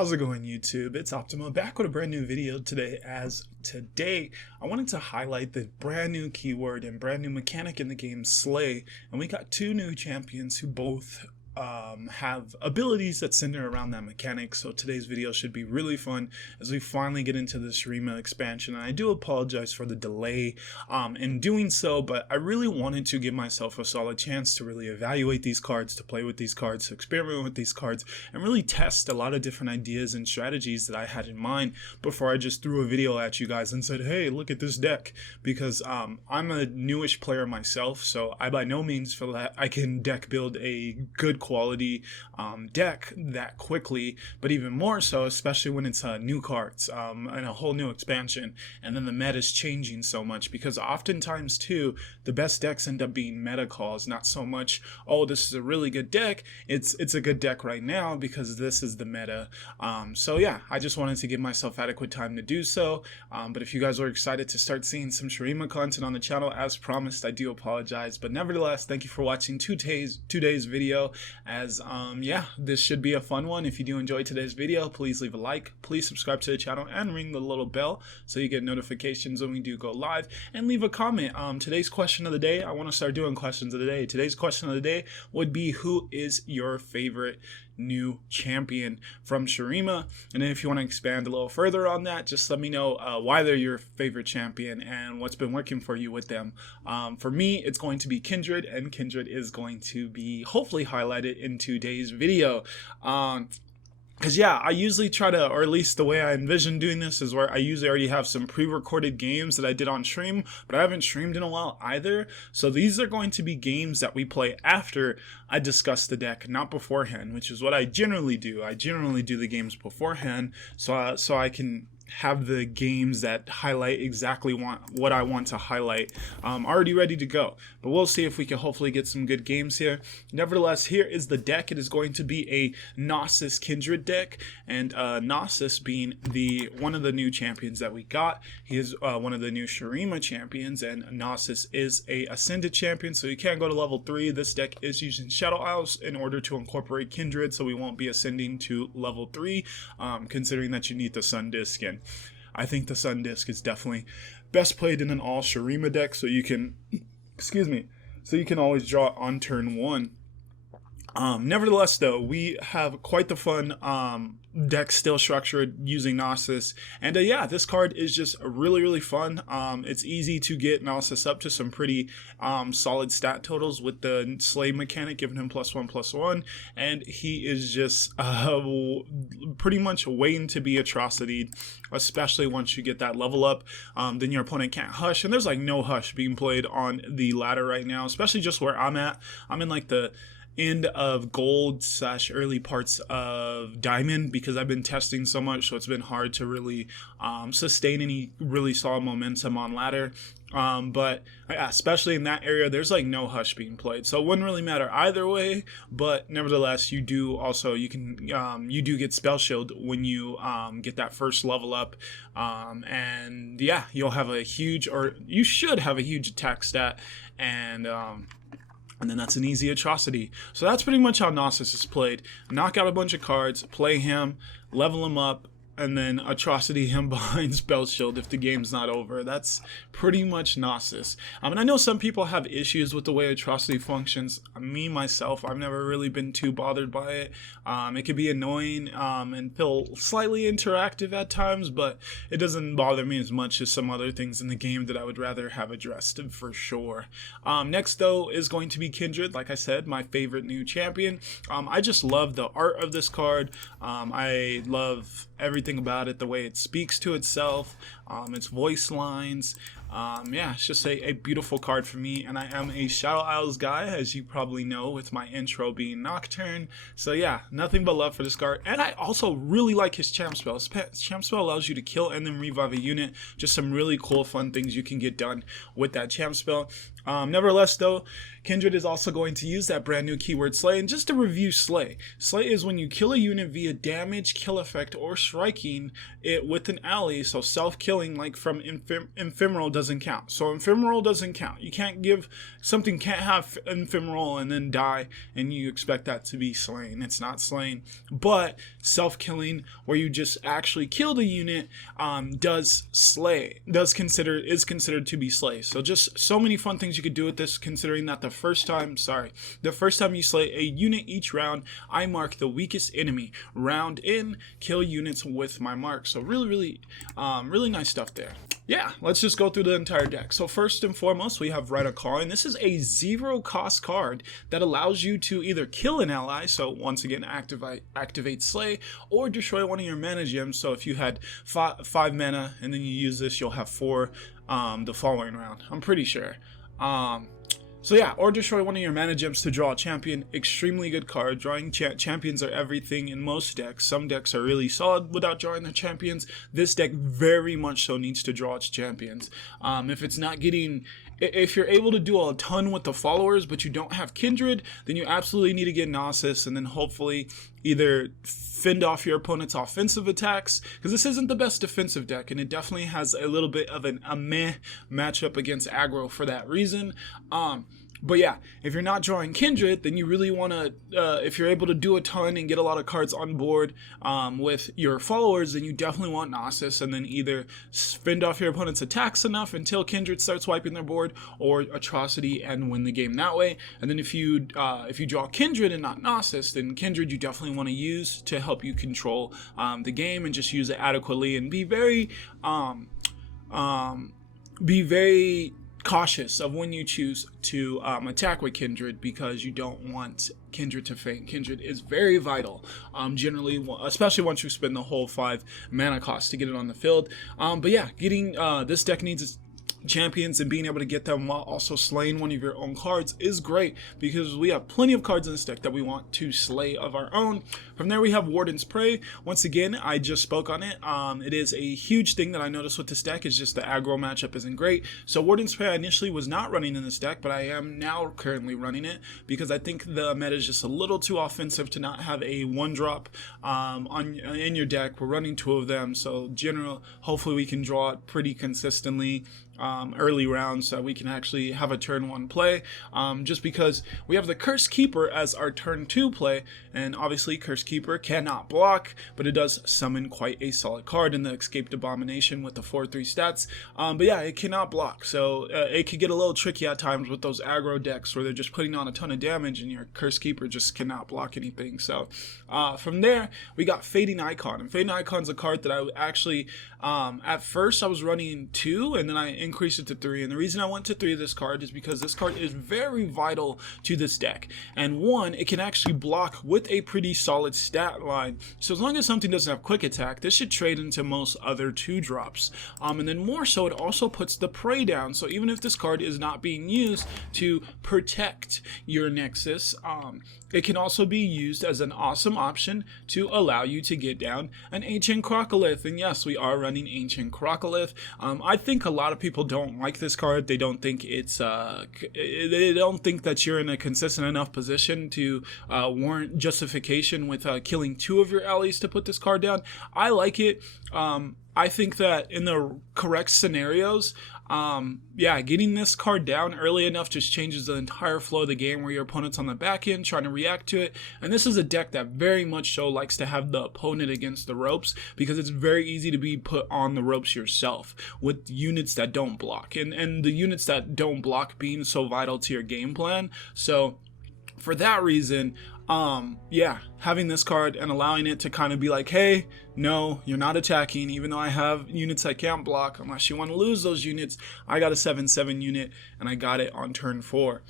How's it going, YouTube? It's Optima back with a brand new video today. Today I wanted to highlight the brand new keyword and brand new mechanic in the game, Slay, and we got two new champions who both have abilities that center around that mechanic. So today's video should be really fun as we finally get into the Shurima expansion. And I do apologize for the delay in doing so, but I really wanted to give myself a solid chance to really evaluate these cards, to play with these cards, to experiment with these cards, and really test a lot of different ideas and strategies that I had in mind before I just threw a video at you guys and said, hey, look at this deck. Because I'm a newish player myself, so I by no means feel that I can deck build a good quality deck that quickly, but even more so, especially when it's new cards and a whole new expansion, and then the meta is changing so much, because oftentimes too the best decks end up being meta calls, not so much, oh, this is a really good deck, it's a good deck right now because this is the meta. So yeah, I just wanted to give myself adequate time to do so, but if you guys are excited to start seeing some Shurima content on the channel as promised, I do apologize, but nevertheless, thank you for watching today's video. As yeah, this should be a fun one. If you do enjoy today's video, please leave a like, please subscribe to the channel and ring the little bell so you get notifications when we do go live, and leave a comment. Today's question of the day, I want to start doing questions of the day. Today's question of the day would be, who is your favorite new champion from Shurima? And if you want to expand a little further on that, just let me know why they're your favorite champion and what's been working for you with them. For me, it's going to be Kindred, and Kindred is going to be hopefully highlighted in today's video. Because yeah, I usually try to, or at least the way I envision doing this is where I usually already have some pre-recorded games that I did on stream, but I haven't streamed in a while either. So these are going to be games that we play after I discuss the deck, not beforehand, which is what I generally do. I generally do the games beforehand, so I can have the games that highlight exactly what I want to highlight already ready to go. But we'll see if we can hopefully get some good games here. Nevertheless, here is the deck. It is going to be a Nasus Kindred deck, and Nasus being one of the new champions that we got. He is one of the new Shurima champions, and Nasus is a Ascended champion, so you can't go to level 3. This deck is using Shadow Isles in order to incorporate Kindred, so we won't be ascending to level 3, considering that you need the Sun Disc in. I think the Sun Disc is definitely best played in an all Shurima deck, so you can, so you can always draw on turn 1. Nevertheless, though, we have quite the fun deck still structured using Nasus, and yeah, this card is just really fun. It's easy to get Nasus up to some pretty solid stat totals with the Slay mechanic, giving him +1/+1, and he is just pretty much waiting to be atrocity'd, especially once you get that level up. Then your opponent can't hush, and there's like no hush being played on the ladder right now, especially just where I'm at. I'm in like the end of gold / early parts of diamond, because I've been testing so much, so it's been hard to really sustain any really solid momentum on ladder. But especially in that area, there's like no hush being played, so it wouldn't really matter either way. But nevertheless, you do get spell shield when you get that first level up, and yeah, you'll have a huge, or you should have a huge attack stat, and then that's an easy atrocity. So that's pretty much how Nasus is played. Knock out a bunch of cards, play him, level him up, and then atrocity him behind spell shield if the game's not over. That's pretty much Nasus. And I know some people have issues with the way atrocity functions. Me, myself, I've never really been too bothered by it. It can be annoying and feel slightly interactive at times, but it doesn't bother me as much as some other things in the game that I would rather have addressed for sure. Next, though, is going to be Kindred. Like I said, my favorite new champion. I just love the art of this card. I love everything about it, the way it speaks to itself, its voice lines. Yeah, it's just a beautiful card for me, and I am a Shadow Isles guy, as you probably know, with my intro being Nocturne. So yeah, nothing but love for this card. And I also really like his champ spell. His champ spell allows you to kill and then revive a unit. Just some really cool, fun things you can get done with that champ spell. Nevertheless, though, Kindred is also going to use that brand new keyword Slay. And just to review Slay, Slay is when you kill a unit via damage, kill effect, or striking it with an ally. So self-killing, like from Ephemeral, doesn't count. So ephemeral doesn't count. You can't give something, can't have ephemeral and then die and you expect that to be slain. It's not slain. But self-killing, where you just actually kill the unit, is considered to be slay. So just so many fun things you could do with this, considering that the first time you slay a unit each round, I mark the weakest enemy. Round in, kill units with my mark. So really nice stuff there. Yeah, let's just go through the entire deck. So first and foremost, we have Rite of Calling. This is a 0 cost card that allows you to either kill an ally, so once again activate slay, or destroy one of your mana gems. So if you had 5 mana and then you use this, you'll have 4 the following round, I'm pretty sure. So yeah, or destroy one of your mana gems to draw a champion. Extremely good card. Drawing champions are everything in most decks. Some decks are really solid without drawing their champions. This deck very much so needs to draw its champions. If you're able to do a ton with the followers, but you don't have Kindred, then you absolutely need to get Nasus, and then hopefully either fend off your opponent's offensive attacks, because this isn't the best defensive deck, and it definitely has a little bit of a meh matchup against aggro for that reason. But yeah, if you're not drawing Kindred, then you really want to, if you're able to do a ton and get a lot of cards on board with your followers, then you definitely want Nasus, and then either fend off your opponent's attacks enough until Kindred starts wiping their board, or Atrocity and win the game that way. And then if you draw Kindred and not Nasus, then Kindred you definitely want to use to help you control the game, and just use it adequately, and be very cautious of when you choose to attack with Kindred, because you don't want Kindred to faint. Kindred is very vital, generally, especially once you spend the whole 5 mana cost to get it on the field. But yeah, getting this deck needs champions, and being able to get them while also slaying one of your own cards is great, because we have plenty of cards in this deck that we want to slay of our own. From there we have Warden's Prey. Once again, I just spoke on it. It is a huge thing that I noticed with this deck, is just the aggro matchup isn't great. So Warden's Prey I initially was not running in this deck, but I am now currently running it, because I think the meta is just a little too offensive to not have a 1-drop in your deck. We're running 2 of them, so hopefully we can draw it pretty consistently early rounds, so we can actually have a turn 1 play, just because we have the Curse Keeper as our turn 2 play, and obviously Curse Keeper cannot block, but it does summon quite a solid card in the Escaped Abomination with the 4/3 stats. But yeah, it cannot block, so it could get a little tricky at times with those aggro decks where they're just putting on a ton of damage and your Curse Keeper just cannot block anything. So from there we got Fading Icon, and Fading Icon's a card that I actually at first I was running 2, and then I increased it to 3, and the reason I went to 3 of this card is because this card is very vital to this deck. And 1, it can actually block with a pretty solid stat line, so as long as something doesn't have quick attack, this should trade into most other 2-drops, and then more so it also puts the prey down, so even if this card is not being used to protect your Nexus, it can also be used as an awesome option to allow you to get down an Ancient Crocolith. And yes, we are running Ancient Crocolith. I think a lot of people don't like this card. They don't think it's they don't think that you're in a consistent enough position to warrant justification with killing 2 of your allies to put this card down. I like it. I think that in the correct scenarios, yeah, getting this card down early enough just changes the entire flow of the game, where your opponent's on the back end trying to react to it. And this is a deck that very much so likes to have the opponent against the ropes, because it's very easy to be put on the ropes yourself with units that don't block, and the units that don't block being so vital to your game plan. So for that reason, yeah, having this card and allowing it to kind of be like, hey, no, you're not attacking, even though I have units I can't block, unless you want to lose those units. I got a 7/7 unit, and I got it on turn 4.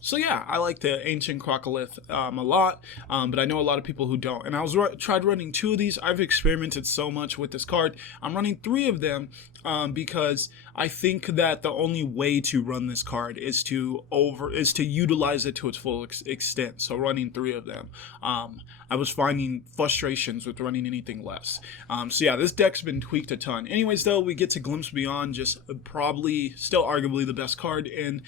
So yeah, I like the Ancient Crocolith a lot, but I know a lot of people who don't. And I tried running 2 of these. I've experimented so much with this card. I'm running 3 of them because I think that the only way to run this card is to utilize it to its full extent. So running 3 of them. I was finding frustrations with running anything less. So yeah, this deck's been tweaked a ton. Anyways, though, we get to Glimpse Beyond, just probably still arguably the best card in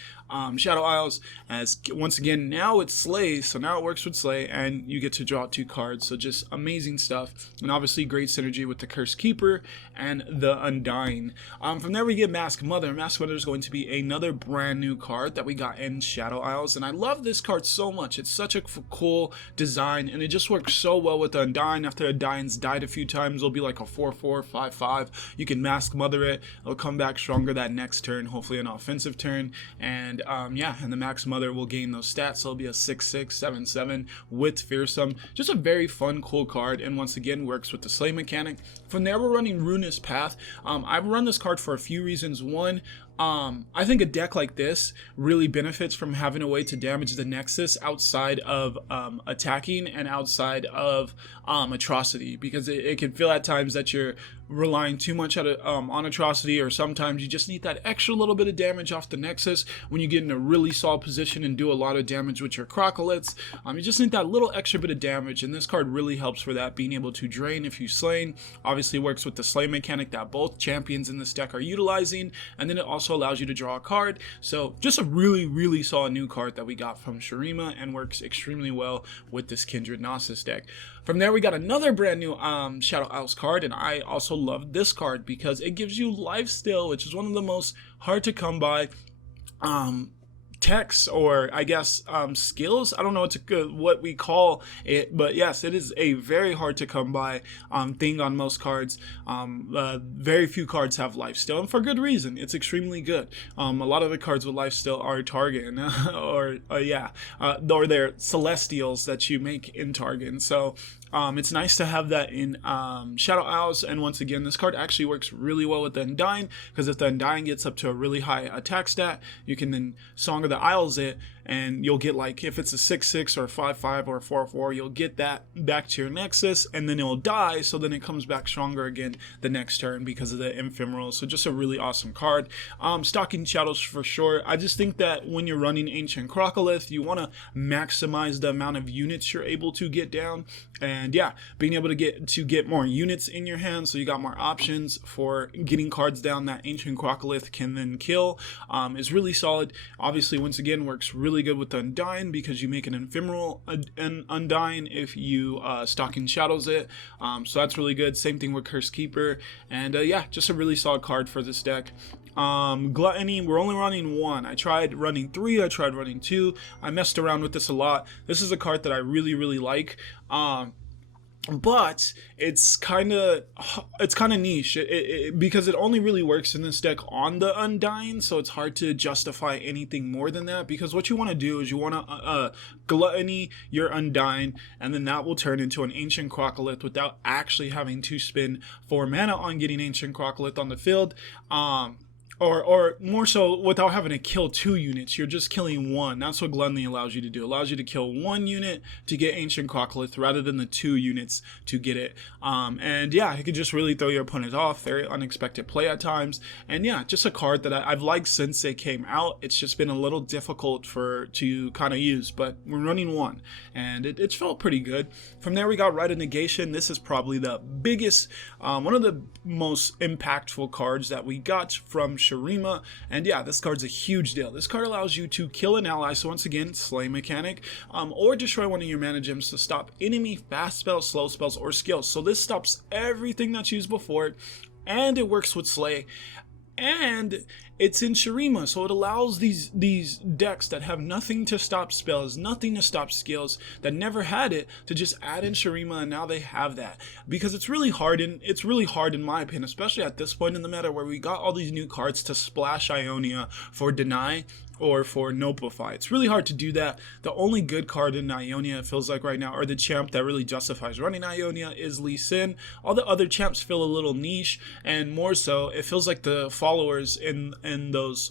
Shadow Isles. Owls, as once again now it's Slay, so now it works with Slay, and you get to draw 2 cards. So just amazing stuff, and obviously great synergy with the Cursed Keeper and the Undying. From there we get Mask Mother. Mask Mother is going to be another brand new card that we got in Shadow Isles, and I love this card so much. It's such a cool design, and it just works so well with the Undying. After Undying's died a few times, it'll be like a 4/4, 5/5. You can Mask Mother it, it'll come back stronger that next turn, hopefully an offensive turn, and yeah, and the Max Mother will gain those stats, so it'll be a 6/6, 7/7 with Fearsome. Just a very fun, cool card, and once again works with the Slay mechanic. From there we're running Rune's Path. I've run this card for a few reasons. One, I think a deck like this really benefits from having a way to damage the Nexus outside of attacking and outside of Atrocity, because it can feel at times that you're relying too much on Atrocity, or sometimes you just need that extra little bit of damage off the Nexus when you get in a really solid position and do a lot of damage with your Crocolites. You just need that little extra bit of damage, and this card really helps for that, being able to drain if you slain. Obviously works with the Slay mechanic that both champions in this deck are utilizing, and then it also allows you to draw a card. So just a really solid new card that we got from Shurima, and works extremely well with this Kindred Nasus deck. From there we got another brand new Shadow Isles card, and I also love this card because it gives you Lifesteal, which is one of the most hard to come by techs, or I guess skills. I don't know what we call it, but yes, it is a very hard to come by thing on most cards. Very few cards have Lifesteal, and for good reason. It's extremely good. A lot of the cards with Lifesteal are Targon, or they're Celestials that you make in Targon. So it's nice to have that in Shadow Isles, and once again, this card actually works really well with the Undying, because if the Undying gets up to a really high attack stat, you can then Song of the Isles it, and you'll get, like, if it's a 6/6 or 5/5 or 4/4, you'll get that back to your Nexus, and then it'll die, so then it comes back stronger again the next turn because of the Ephemeral. So just a really awesome card. Stalking Shadows for sure. I just think that when you're running Ancient Crocolith, you want to maximize the amount of units you're able to get down, and yeah, being able to get more units in your hand, so you got more options for getting cards down that Ancient Crocolith can then kill, is really solid. Obviously, once again, works really good with the Undying, because you make an Ephemeral Undying if you Stalking Shadows it, so that's really good. Same thing with Cursed Keeper, and yeah, just a really solid card for this deck. Gluttony, we're only running 1. I tried running 3, I tried running 2. I messed around with this a lot. This is a card that I really like. But it's kind of niche because it only really works in this deck on the Undying, so it's hard to justify anything more than that, because what you want to do is you want to Gluttony your Undying, and then that will turn into an Ancient Crocolith without actually having to spend 4 mana on getting Ancient Crocolith on the field. Or more so, without having to kill 2 units, you're just killing 1. That's what Gluttony allows you to do. It allows you to kill 1 unit to get Ancient Crocolith rather than the 2 units to get it. And yeah, it could just really throw your opponent off. Very unexpected play at times. And yeah, just a card that I've liked since it came out. It's just been a little difficult to kind of use, but we're running 1, and it's felt pretty good. From there we got Rite of Negation. This is probably the biggest, one of the most impactful cards that we got from Shurima, and yeah, this card's a huge deal. This card allows you to kill an ally, so once again, Slay mechanic, or destroy one of your mana gems to stop enemy fast spells, slow spells, or skills. So this stops everything that's used before it, and it works with Slay, and it's in Shurima, so it allows these decks that have nothing to stop spells, nothing to stop skills, that never had it, to just add in Shurima, and now they have that. Because it's really hard in my opinion, especially at this point in the meta, where we got all these new cards to splash Ionia for Deny or for Nopeify. It's really hard to do that. The only good card in Ionia, it feels like right now, or the champ that really justifies running Ionia, is Lee Sin. All the other champs feel a little niche, and more so, it feels like the followers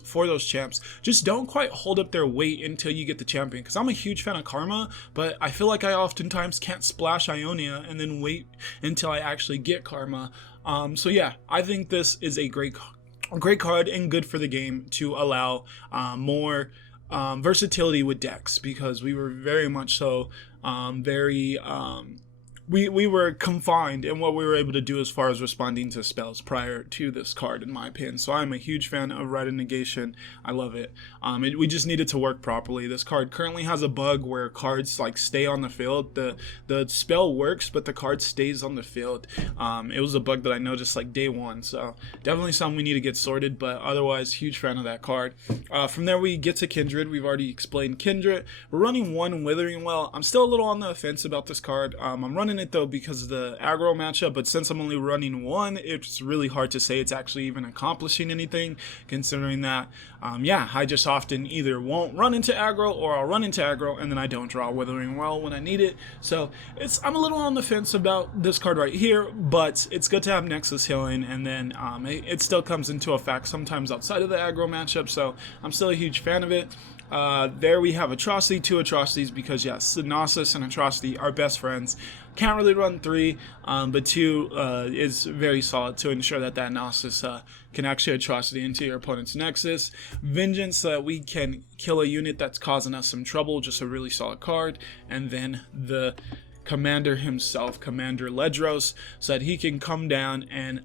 for those champs just don't quite hold up their weight until you get the champion. Because I'm a huge fan of Karma, but I feel like I oftentimes can't splash Ionia and then wait until I actually get Karma. So yeah, I think this is a great card and good for the game to allow more versatility with decks, because we were very much so we were confined in what we were able to do as far as responding to spells prior to this card, in my opinion. So I'm a huge fan of Rite of Negation. I love it. We just need it to work properly. This card currently has a bug where cards like stay on the field. The spell works, but the card stays on the field. It was a bug that I noticed like day one, so definitely something we need to get sorted, but otherwise huge fan of that card. From there we get to Kindred. We've already explained Kindred. We're running one Withering Well. I'm still a little on the fence about this card. I'm running it though because of the aggro matchup, but since I'm only running one, it's really hard to say it's actually even accomplishing anything, considering that I just often either won't run into aggro or I'll run into aggro and then I don't draw Withering Well when I need it. So I'm a little on the fence about this card right here, but it's good to have Nexus healing, and then it still comes into effect sometimes outside of the aggro matchup, so I'm still a huge fan of it. There we have Atrocity, 2 Atrocities, because yes, Nasus and Atrocity are best friends. Can't really run 3, but 2 is very solid to ensure that Nasus can actually Atrocity into your opponent's Nexus. Vengeance, so that we can kill a unit that's causing us some trouble, just a really solid card. And then the Commander himself, Commander Ledros, so that he can come down and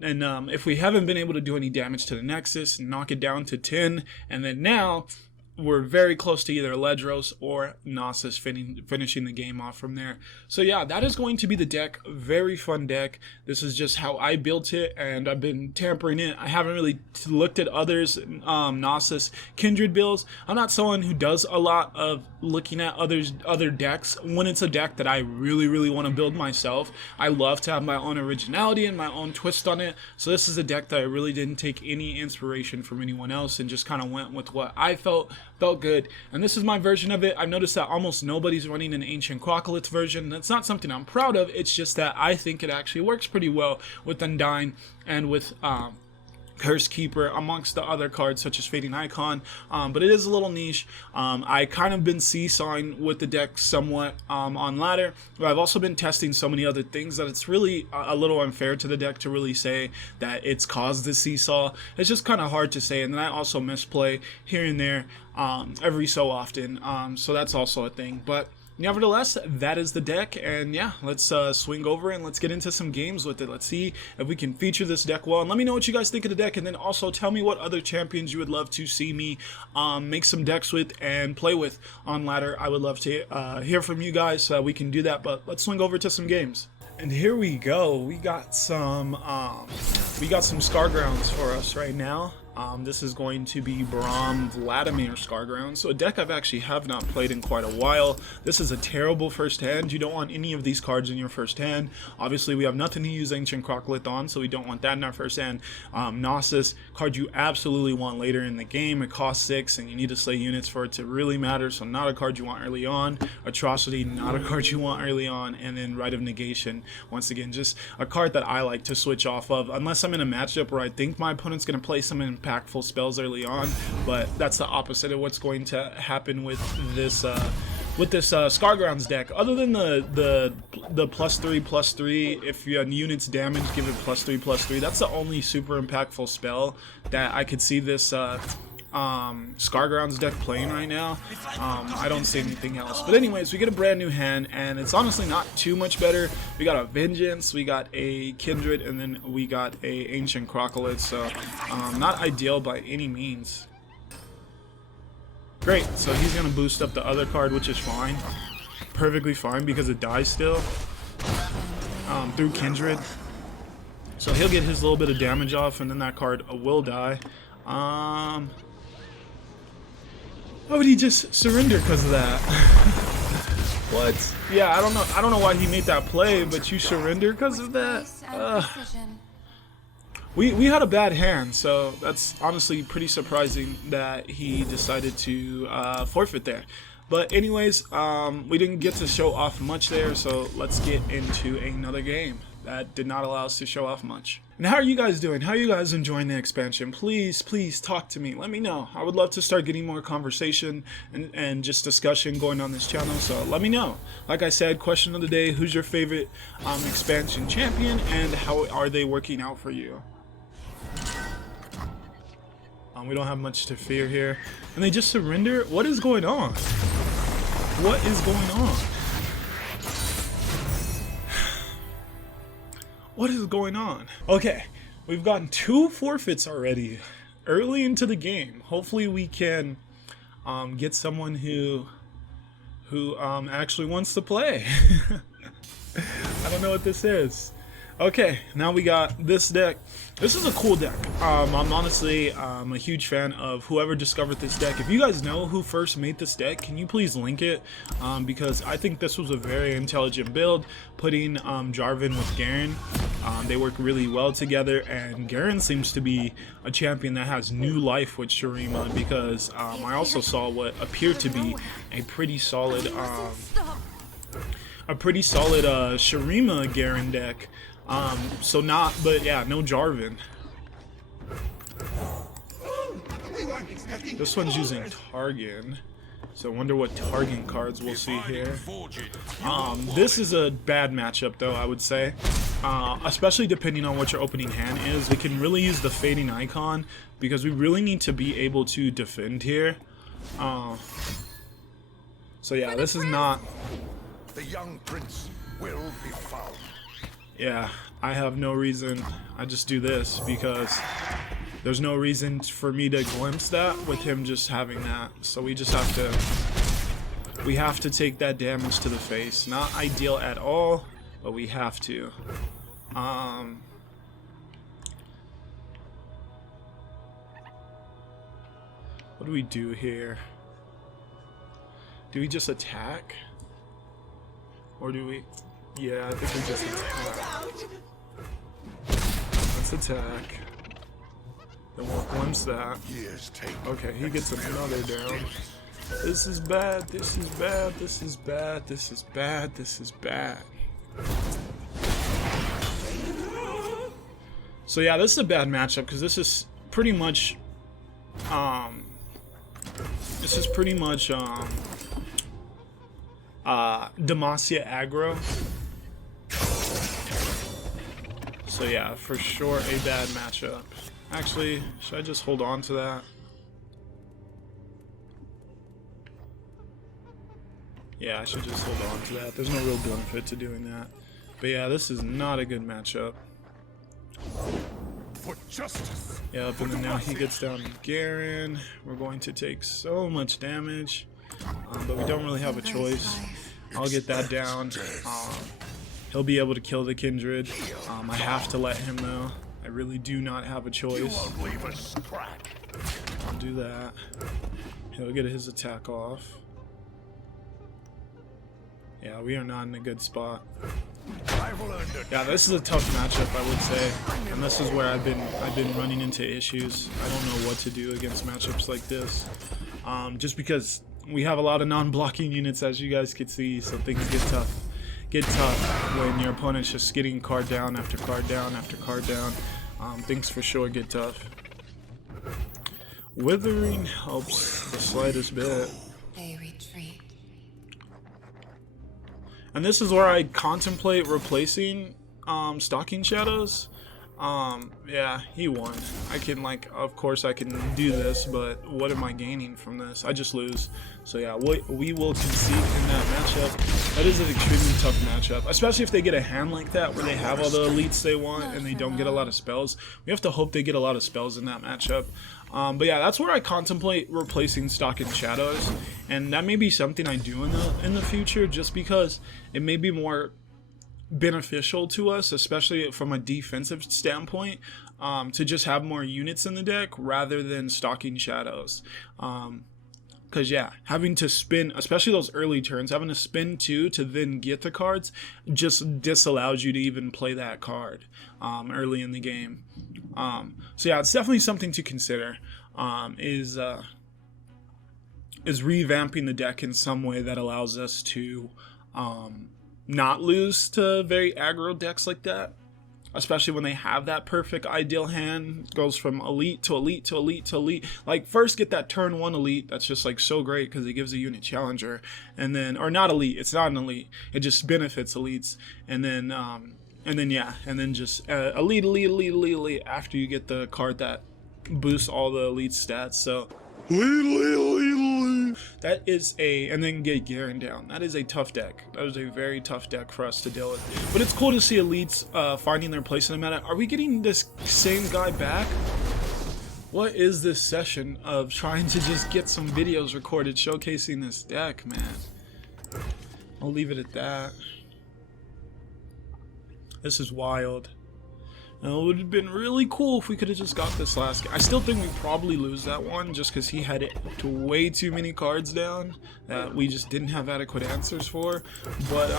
if we haven't been able to do any damage to the Nexus, knock it down to 10, and then now we're very close to either Ledros or Nasus finishing the game off from there. So yeah, that is going to be the deck. Very fun deck. This is just how I built it, and I've been tampering it. I haven't really looked at others Nasus Kindred builds. I'm not someone who does a lot of looking at other decks when it's a deck that I really want to build myself. I love to have my own originality and my own twist on it. So this is a deck that I really didn't take any inspiration from anyone else and just kind of went with what I felt good, and this is my version of it. I've noticed that almost nobody's running an Ancient Crocolids version. That's not something I'm proud of, it's just that I think it actually works pretty well with Undyne and with Curse Keeper amongst the other cards such as Fading Icon, but it is a little niche. I kind of been seesawing with the deck somewhat on ladder, but I've also been testing so many other things that it's really a little unfair to the deck to really say that it's caused the seesaw. It's just kind of hard to say, and then I also misplay here and there every so often, so that's also a thing. But nevertheless, that is the deck, and yeah, let's swing over and let's get into some games with it. Let's see if we can feature this deck well, and let me know what you guys think of the deck, and then also tell me what other champions you would love to see me make some decks with and play with on ladder. I would love to hear from you guys so that we can do that, but let's swing over to some games. And here we go. We got some Scargrounds for us right now. This is going to be Braum Vladimir Scarground, so a deck I've actually have not played in quite a while. This is a terrible first hand. You don't want any of these cards in your first hand. Obviously, we have nothing to use Ancient Crocolids on, so we don't want that in our first hand. Nasus, card you absolutely want later in the game. It costs 6, and you need to slay units for it to really matter, so not a card you want early on. Atrocity, not a card you want early on. And then Rite of Negation, once again, just a card that I like to switch off of, unless I'm in a matchup where I think my opponent's going to play some impactful spells early on, but that's the opposite of what's going to happen with this Scargrounds deck. Other than the +3/+3, if your unit's damage, give it +3/+3. That's the only super impactful spell that I could see this Scargrounds deck playing right now. I don't see anything else. But anyways, we get a brand new hand, and it's honestly not too much better. We got a Vengeance, we got a Kindred, and then we got a Ancient Crocolids, so not ideal by any means. Great, so he's gonna boost up the other card, which is fine. Perfectly fine, because it dies still through Kindred. So he'll get his little bit of damage off, and then that card will die. Why would he just surrender because of that? What? Yeah, I don't know why he made that play, but you surrender because of that? We had a bad hand, so that's honestly pretty surprising that he decided to forfeit there. But anyways, we didn't get to show off much there, so let's get into another game. That did not allow us to show off much. And how are you guys doing? How are you guys enjoying the expansion? Please talk to me. Let me know. I would love to start getting more conversation and just discussion going on this channel, so let me know. Like I said, question of the day, who's your favorite expansion champion, and how are they working out for you? We don't have much to fear here. And they just surrender? What is going on? What is going on? What is going on? Okay, we've gotten 2 forfeits already early into the game. Hopefully we can get someone who actually wants to play. I don't know what this is. Okay, now we got this deck. This is a cool deck. I'm honestly a huge fan of whoever discovered this deck. If you guys know who first made this deck, can you please link it? Because I think this was a very intelligent build, putting Jarvan with Garen. They work really well together, and Garen seems to be a champion that has new life with Shurima, because I also saw what appeared to be a pretty solid Shurima Garen deck. But yeah, no Jarvan. This one's using Targon, so I wonder what Targon cards we'll see here. This is a bad matchup though, I would say. Especially depending on what your opening hand is. They can really use the Fading Icon, because we really need to be able to defend here. So yeah, this is not... The young prince will be found. Yeah, I have no reason. I just do this because there's no reason for me to glimpse that with him just having that. So we just have to take that damage to the face. Not ideal at all, but we have to. What do we do here? Do we just attack? Or do we... Yeah, I think we just attack. Let's attack. Then we'll glimpse that. Okay, he gets another down. This is bad, this is bad, this is bad, this is bad, this is bad. So yeah, this is a bad matchup, because this is pretty much Demacia aggro. So yeah, for sure a bad matchup. Actually, should I just hold on to that? Yeah, I should just hold on to that. There's no real benefit to doing that. But yeah, this is not a good matchup. For justice. Yep, and then now he gets down to Garen. We're going to take so much damage. But we don't really have a choice. I'll get that down. He'll be able to kill the Kindred. I have to let him though. I really do not have a choice. I'll do that. He'll get his attack off. Yeah, we are not in a good spot. Yeah, this is a tough matchup, I would say, and this is where I've been running into issues. I don't know what to do against matchups like this, just because we have a lot of non-blocking units, as you guys can see, so things get tough when your opponent's just getting card down after card down after card down. Things for sure get tough. Withering helps the slightest bit. And this is where I contemplate replacing Stalking Shadows. Yeah, he won. I can, like, of course I can do this, but what am I gaining from this? I just lose. So yeah, we will concede in that matchup. That is an extremely tough matchup, especially if they get a hand like that where they have all the elites they want and they don't get a lot of spells. We have to hope they get a lot of spells in that matchup. But yeah, that's where I contemplate replacing Stalking Shadows, and that may be something I do in the future, just because it may be more beneficial to us, especially from a defensive standpoint, to just have more units in the deck rather than Stalking Shadows. Because yeah, having to spin, especially those early turns, having to spin 2 to then get the cards just disallows you to even play that card early in the game. So yeah, it's definitely something to consider, is revamping the deck in some way that allows us to not lose to very aggro decks like that, especially when they have that perfect ideal hand. It goes from elite to elite to elite to elite. Like, first get that turn 1 elite, that's just like so great because it gives a unit challenger, and then, or not elite, it's not an elite, it just benefits elites, and then yeah, and then just elite after you get the card that boosts all the elite stats. So elite. That is and then get Garen down. That is a tough deck. That is a very tough deck for us to deal with. But it's cool to see elites finding their place in the meta. Are we getting this same guy back? What is this session of trying to just get some videos recorded showcasing this deck, man? I'll leave it at that. This is wild. Now, it would have been really cool if we could have just got this last game. I still think we probably lose that one just because he had it to way too many cards down that we just didn't have adequate answers for. But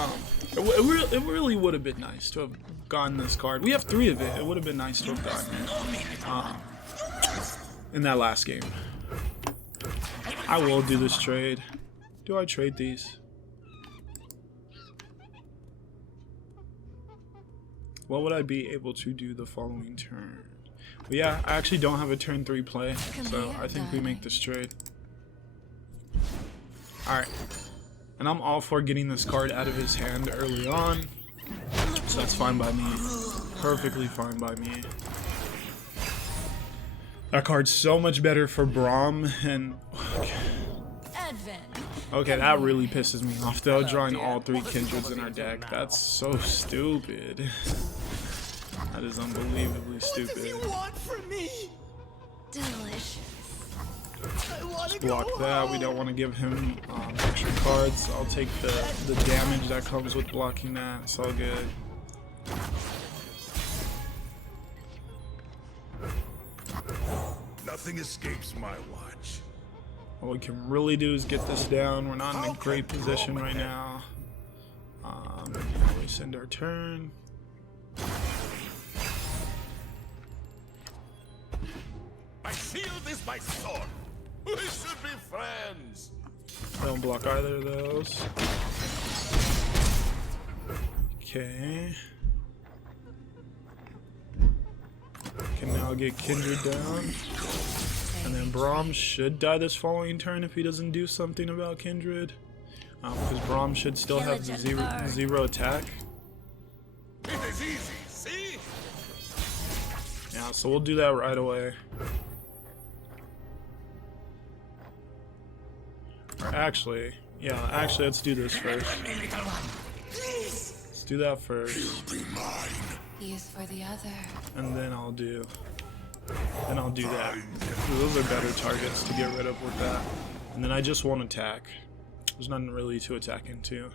it really would have been nice to have gotten this card. We have 3 of it. It would have been nice to have gotten it in that last game. I will do this trade. Do I trade these? What would I be able to do the following turn? But yeah, I actually don't have a turn 3 play, so I think we make this trade. Alright. And I'm all for getting this card out of his hand early on. So that's fine by me. Perfectly fine by me. That card's so much better for Braum and... Okay, that really pisses me off though, drawing all 3 Kindreds in our deck. That's so stupid. That is unbelievably stupid. What does he want from me? Delicious. Just block that. We don't want to give him extra cards. I'll take the damage that comes with blocking that. It's all good. Nothing escapes my watch. All we can really do is get this down. We're not in a great position right now. We send our turn. My shield is my sword. We should be friends. I don't block either of those. Okay. Can now get Kindred down. And then Braum should die this following turn if he doesn't do something about Kindred. Because Braum should still have the zero attack. It is easy, see? Yeah, so we'll do that right away. Or actually, let's do this first. Let's do that first. He is for the other. And then I'll do that. Those are better targets to get rid of with that. And then I just won't attack. There's nothing really to attack into.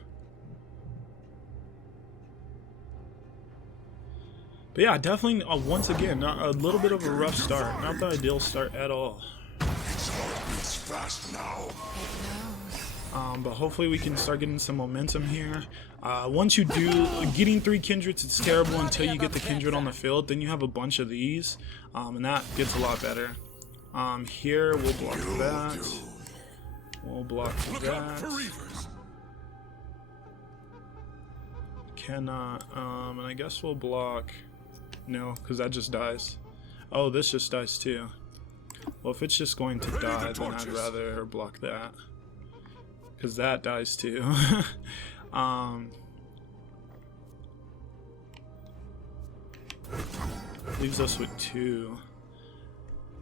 But yeah, definitely, once again, a little bit of a rough start. Not the ideal start at all. It's fast now. But hopefully we can start getting some momentum here. Once you do, getting 3 Kindreds, it's terrible until you get the Kindred on the field. Then you have a bunch of these, and that gets a lot better. Here, we'll block that. We'll block that. Cannot, and I guess we'll block... No, because that just dies. Oh, this just dies too. Well, if it's just going to die, then I'd rather block that. Because that dies too. Leaves us with 2.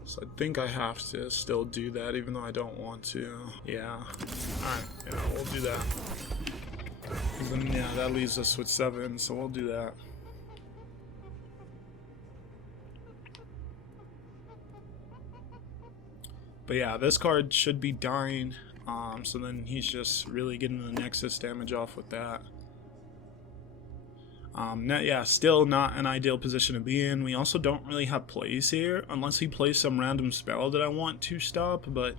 So I think I have to still do that even though I don't want to. Yeah. Alright, yeah, we'll do that. And then, yeah, that leaves us with 7, so we'll do that. But yeah, this card should be dying. So then he's just really getting the Nexus damage off with that. Yeah, still not an ideal position to be in. We also don't really have plays here, unless he plays some random spell that I want to stop, but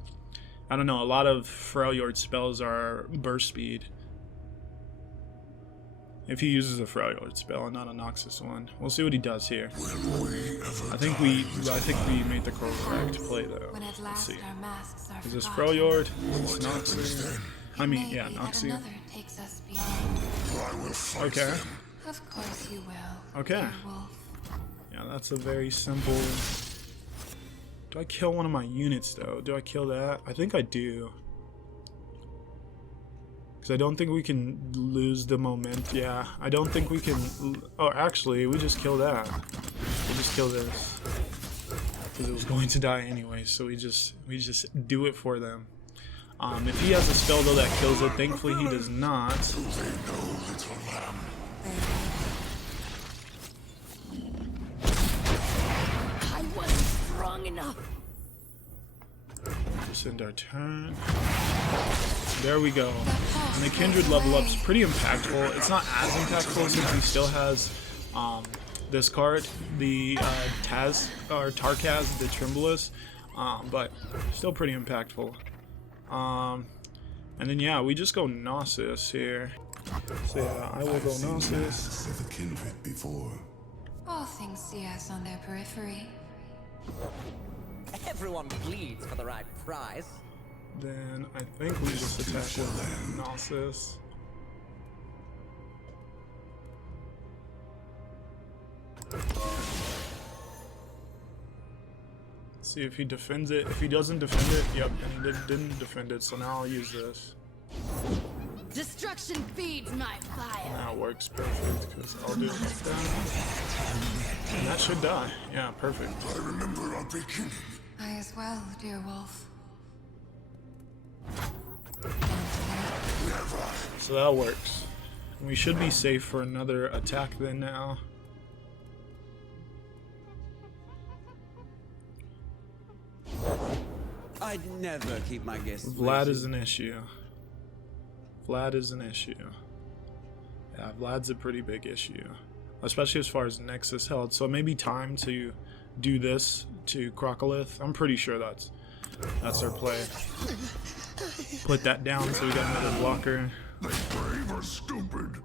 I don't know, a lot of Freljord spells are burst speed. If he uses a Freljord spell and not a Noxus one. We'll see what he does here. I think we made the correct play though. Let's see. Is this Freljord? Is this Noxus? I mean, yeah, Noxus. Okay. Of course you will. Okay. Yeah, that's a very simple... Do I kill one of my units though? Do I kill that? I think I do. Because I don't think we can lose the moment. Yeah, I don't think we can... Oh, actually, we just kill that. We just kill this. Because it was going to die anyway, so we just do it for them. If he has a spell though that kills it, thankfully he does not. I wasn't strong enough. Just end our turn. There we go. And the Kindred level up's pretty impactful. It's not as impactful since he still has this card, the Tarkaz, the Tremblous, but still pretty impactful. And then yeah, we just go Nasus here. So yeah, I will go Nasus. The Kindred before. All things see us on their periphery. Everyone bleeds for the right price. Then I think we just attack with Nasus. See if he defends it. If he doesn't defend it, yep, and he didn't defend it, so now I'll use this. Destruction feeds my fire. That works perfect, because I'll do that. And that should die. Yeah, perfect. I remember our beginning. I as well, dear wolf. So that works. We should be safe for another attack then now. I'd never keep my guests Vlad waiting. is an issue. Vlad is an issue. Yeah, Vlad's a pretty big issue. Especially as far as Nexus held. So it may be time to do this to Crocolith. I'm pretty sure that's our play. Put that down so we got another blocker. The brave are stupid.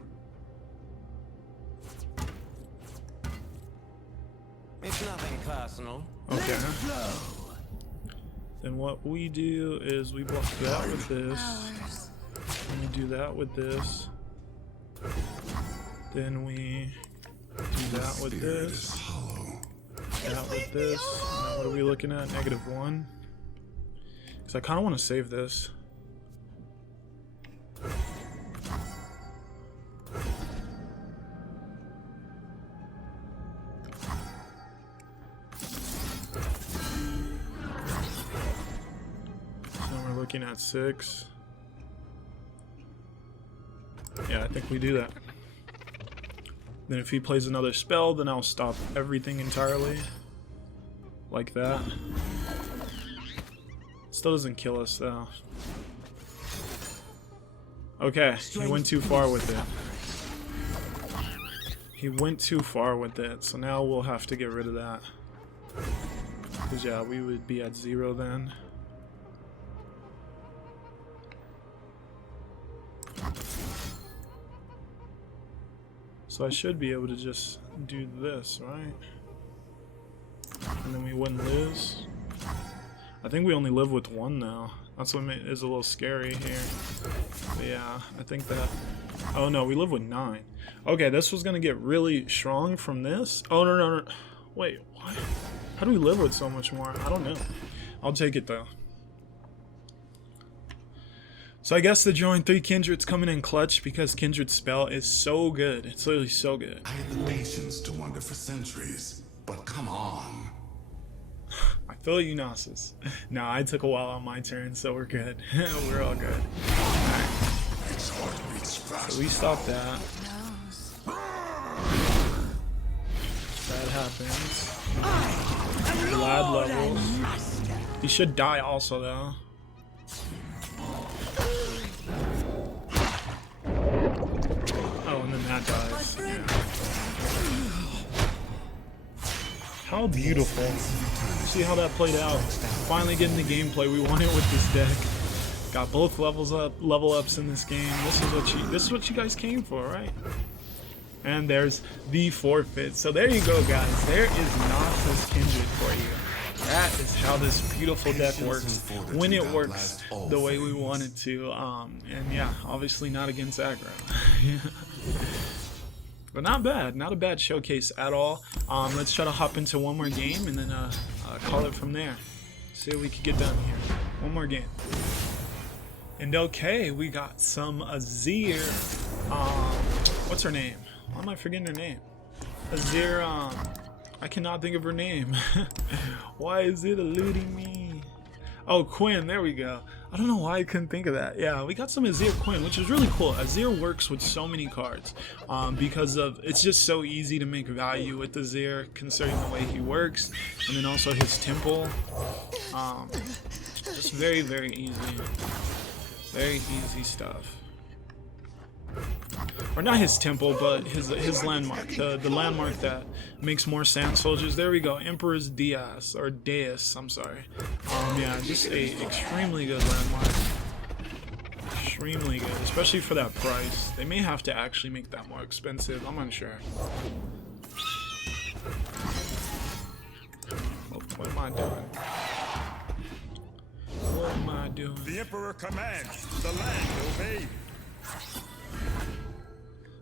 It's nothing personal. Okay. Then what we do is we block that with this. Ours. And we do that with this. Then we do that with this. That with this. Now what are we looking at? -1. Because I kind of want to save this. So we're looking at 6. Yeah, I think we do that. Then if he plays another spell, then I'll stop everything entirely. Like that. Still doesn't kill us though. Okay, he went too far with it. He went too far with it, so now we'll have to get rid of that. Because yeah, we would be at 0 then. So I should be able to just do this, right? And then we wouldn't lose. I think we only live with 1 now. That's what is a little scary here. But yeah, I think that... Oh no, we live with 9. Okay, this was gonna get really strong from this. Oh no. Wait, what? How do we live with so much more? I don't know. I'll take it though. So I guess the join 3 Kindred's coming in clutch because Kindred's spell is so good. It's literally so good. I had the patience to wonder for centuries, but come on. I feel you, Nasus. No, I took a while on my turn, so we're good. We're all good. Alright. Its heart beats fast. So we stop that. Knows. That happens. Vlad levels. He should die also, though. Oh, and then that dies. Yeah. How beautiful. See how that played out. Finally getting the gameplay we wanted with this deck. Got both level ups in this game. This is what you guys came for, right? And there's the forfeit. So there you go, guys. There is Nasus Kindred for you. That is how this beautiful deck works when it works the way we want it to. And yeah, obviously not against aggro. But not bad, not a bad showcase at all. Let's try to hop into one more game and then call it from there. See what we can get done here. One more game. And okay, we got some Azir. What's her name? Why am I forgetting her name? Azir, I cannot think of her name. Why is it eluding me? Oh, Quinn, there we go. I don't know why I couldn't think of that. Yeah, we got some Azir coin, which is really cool. Azir works with so many cards because of it's just so easy to make value with Azir considering the way he works, and then also his temple. Just very, very easy. Very easy stuff. Or not his temple, but his landmark. The landmark that makes more sand soldiers. There we go. Emperor's Diaz, or Deus, I'm sorry. Yeah, just a extremely good landmark. Extremely good, especially for that price. They may have to actually make that more expensive. I'm unsure. What am I doing? What am I doing? The Emperor commands, the land obeys.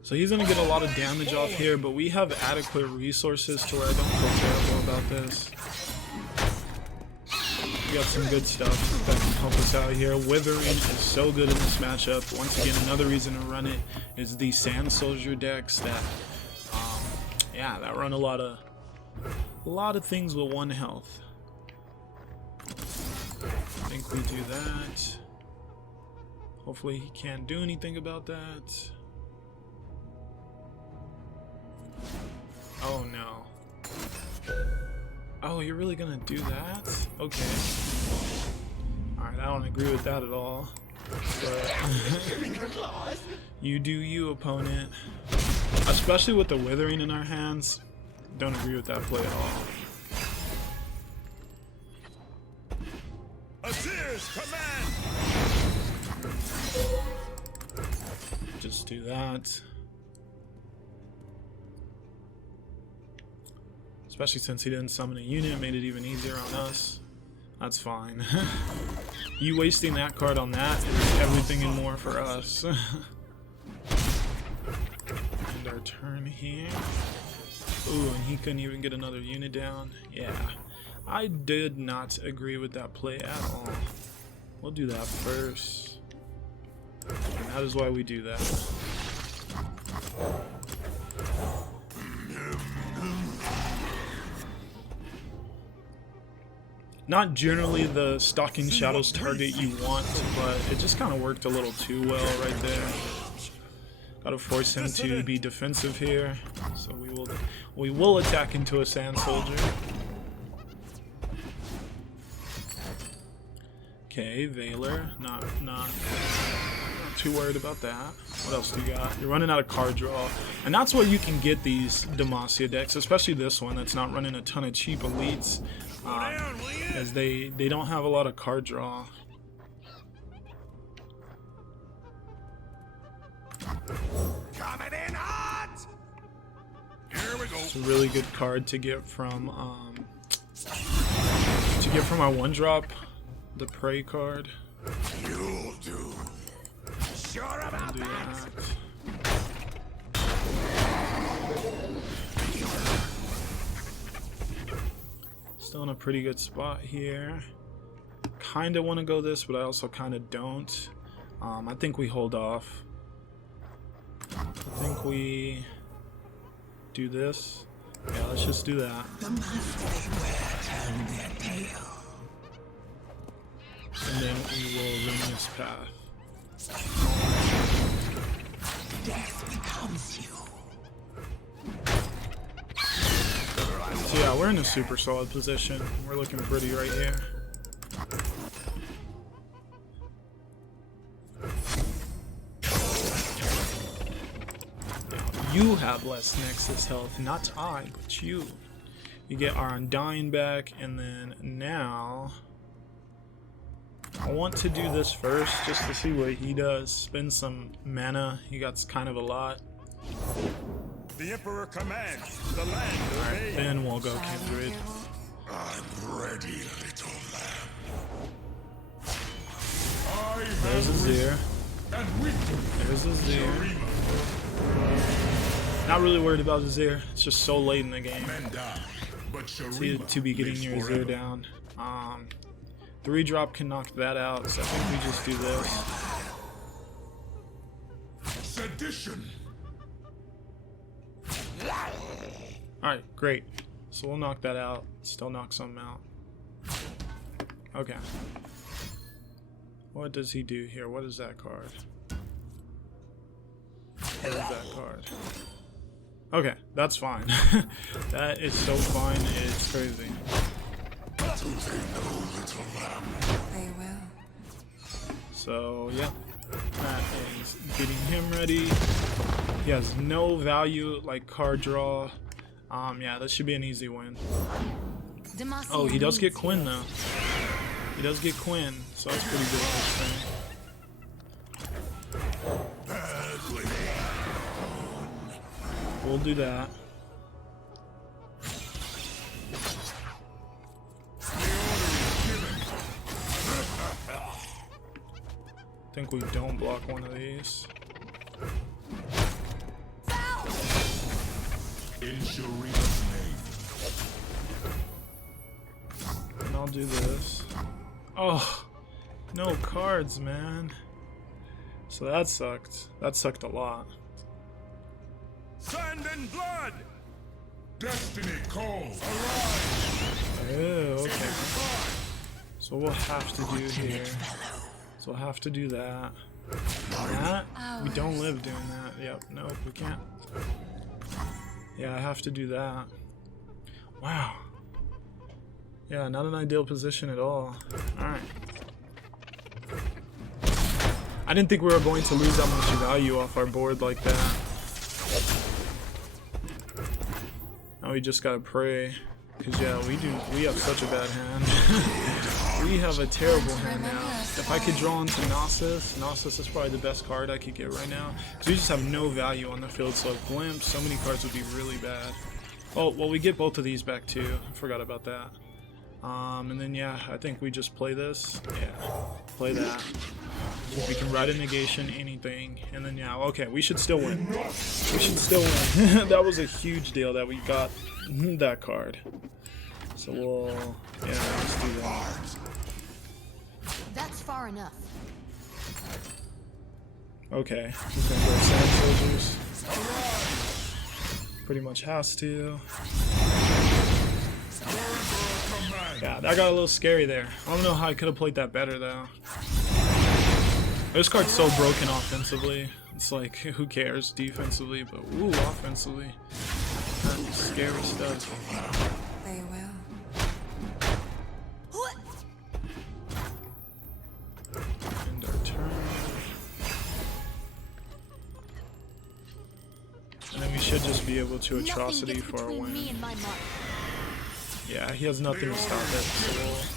So he's going to get a lot of damage off here, but we have adequate resources to where I don't feel terrible about this. We got some good stuff that can help us out here. Withering is so good in this matchup. Once again, another reason to run it is the Sand Soldier decks that, yeah, that run a lot of things with 1 health. I think we do that. Hopefully he can't do anything about that. Oh no. Oh, you're really gonna do that? Okay. Alright, I don't agree with that at all. But you do you, opponent. Especially with the Withering in our hands. Don't agree with that play at all. Azir's command! Just do that. Especially since he didn't summon a unit, made it even easier on us. That's fine. You wasting that card on that is everything and more for us. And our turn here. Ooh, and he couldn't even get another unit down. Yeah, I did not agree with that play at all. We'll do that first. And that is why we do that. Not generally the Stalking Shadows target you want, but it just kind of worked a little too well right there. Gotta force him to be defensive here, so we will attack into a Sand Soldier. Okay, Veiler, not too worried about that. What else do you got? You're running out of card draw, and that's where you can get these Demacia decks, especially this one that's not running a ton of cheap elites, as they don't have a lot of card draw. Coming in hot! Here we go. It's a really good card to get from our 1-drop, the Prey card. You'll do. Sure about Do that. that. Still in a pretty good spot here. Kind of want to go this, but I also kind of don't. I think we hold off. I think we do this. Yeah, let's just do that. And then we will ruin this path. So yeah, we're in a super solid position. We're looking pretty right here. Now, you have less Nexus health, not I, but you. You get our Undying back, and then now I want to do this first just to see what he does. Spend some mana. He got kind of a lot. The Emperor commands, the land obeys. Then we'll go Kindred. I'm ready, little lamb. There's a Azir. And with There's a Azir. Shurima. Not really worried about Azir. It's just so late in the game Men die, but Shurima to be getting lives your forever. Azir down. 3-drop can knock that out, so I think we just do this. Sedition. Alright, great. So we'll knock that out. Still knock some out. Okay. What does he do here? What is that card? What is that card? Okay, that's fine. That is so fine, it's crazy. They will. So, yeah. That is getting him ready. He has no value, like card draw. Yeah, that should be an easy win. Oh, he does get Quinn, though. He does get Quinn, so that's pretty good. We'll do that. I think we don't block one of these. In Shurima's name. And I'll do this. Oh, no cards, man. So that sucked. That sucked a lot. Sand and blood! Destiny calls. Arise! Oh, okay. So we'll have to do here. So we'll have to do that. That? We don't live doing that. Yep, nope, we can't. Yeah, I have to do that. Wow. Yeah, not an ideal position at all. Alright. I didn't think we were going to lose that much value off our board like that. Now we just gotta pray. Cause yeah, we have such a bad hand. We have a terrible hand now. If I could draw into Nasus, Nasus is probably the best card I could get right now. Cause we just have no value on the field, so like Glimpse, so many cards would be really bad. Oh, well we get both of these back too. I forgot about that. And then yeah, I think we just play this. Yeah, play that. We can write a negation, anything, and then yeah, okay, we should still win. We should still win. That was a huge deal that we got that card. So we'll, yeah, let's do that. That's far enough. Okay, he's gonna go Sand Soldiers. Pretty much has to. Yeah, that got a little scary there. I don't know how I could have played that better though. This card's so broken offensively. It's like, who cares defensively, but ooh, offensively. That's scary stuff. They will. End our turn. And then we should just be able to Atrocity for a win. Yeah, he has nothing to stop it, so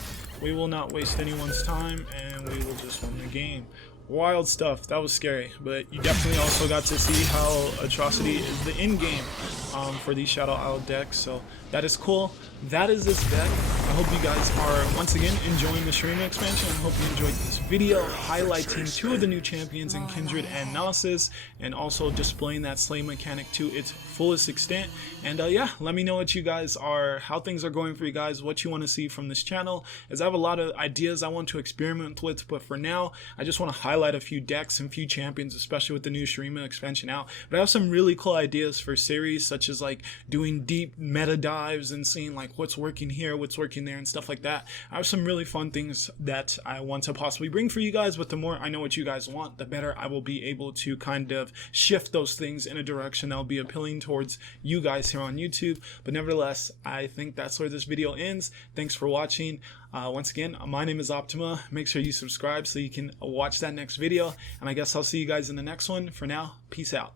we will not waste anyone's time, and we will just win the game. Wild stuff. That was scary, but you definitely also got to see how Atrocity is the end game for these Shadow Isle decks, so that is cool. That is this deck. I hope you guys are once again enjoying the Shurima expansion. I hope you enjoyed this video highlighting two of the new champions in Kindred and Nasus, and also displaying that slay mechanic to its fullest extent. And yeah, let me know what you guys are, how things are going for you guys, what you want to see from this channel, as I have a lot of ideas I want to experiment with, but for now I just want to highlight a few decks and few champions, especially with the new Shurima expansion out. But I have some really cool ideas for series, such as like doing deep meta dives and seeing like what's working here, what's working there, and stuff like that. I have some really fun things that I want to possibly bring for you guys, but the more I know what you guys want, the better I will be able to kind of shift those things in a direction that will be appealing towards you guys here on YouTube. But nevertheless, I think that's where this video ends. Thanks for watching. Once again, my name is Optima. Make sure you subscribe so you can watch that next video, and I guess I'll see you guys in the next one. For now, peace out.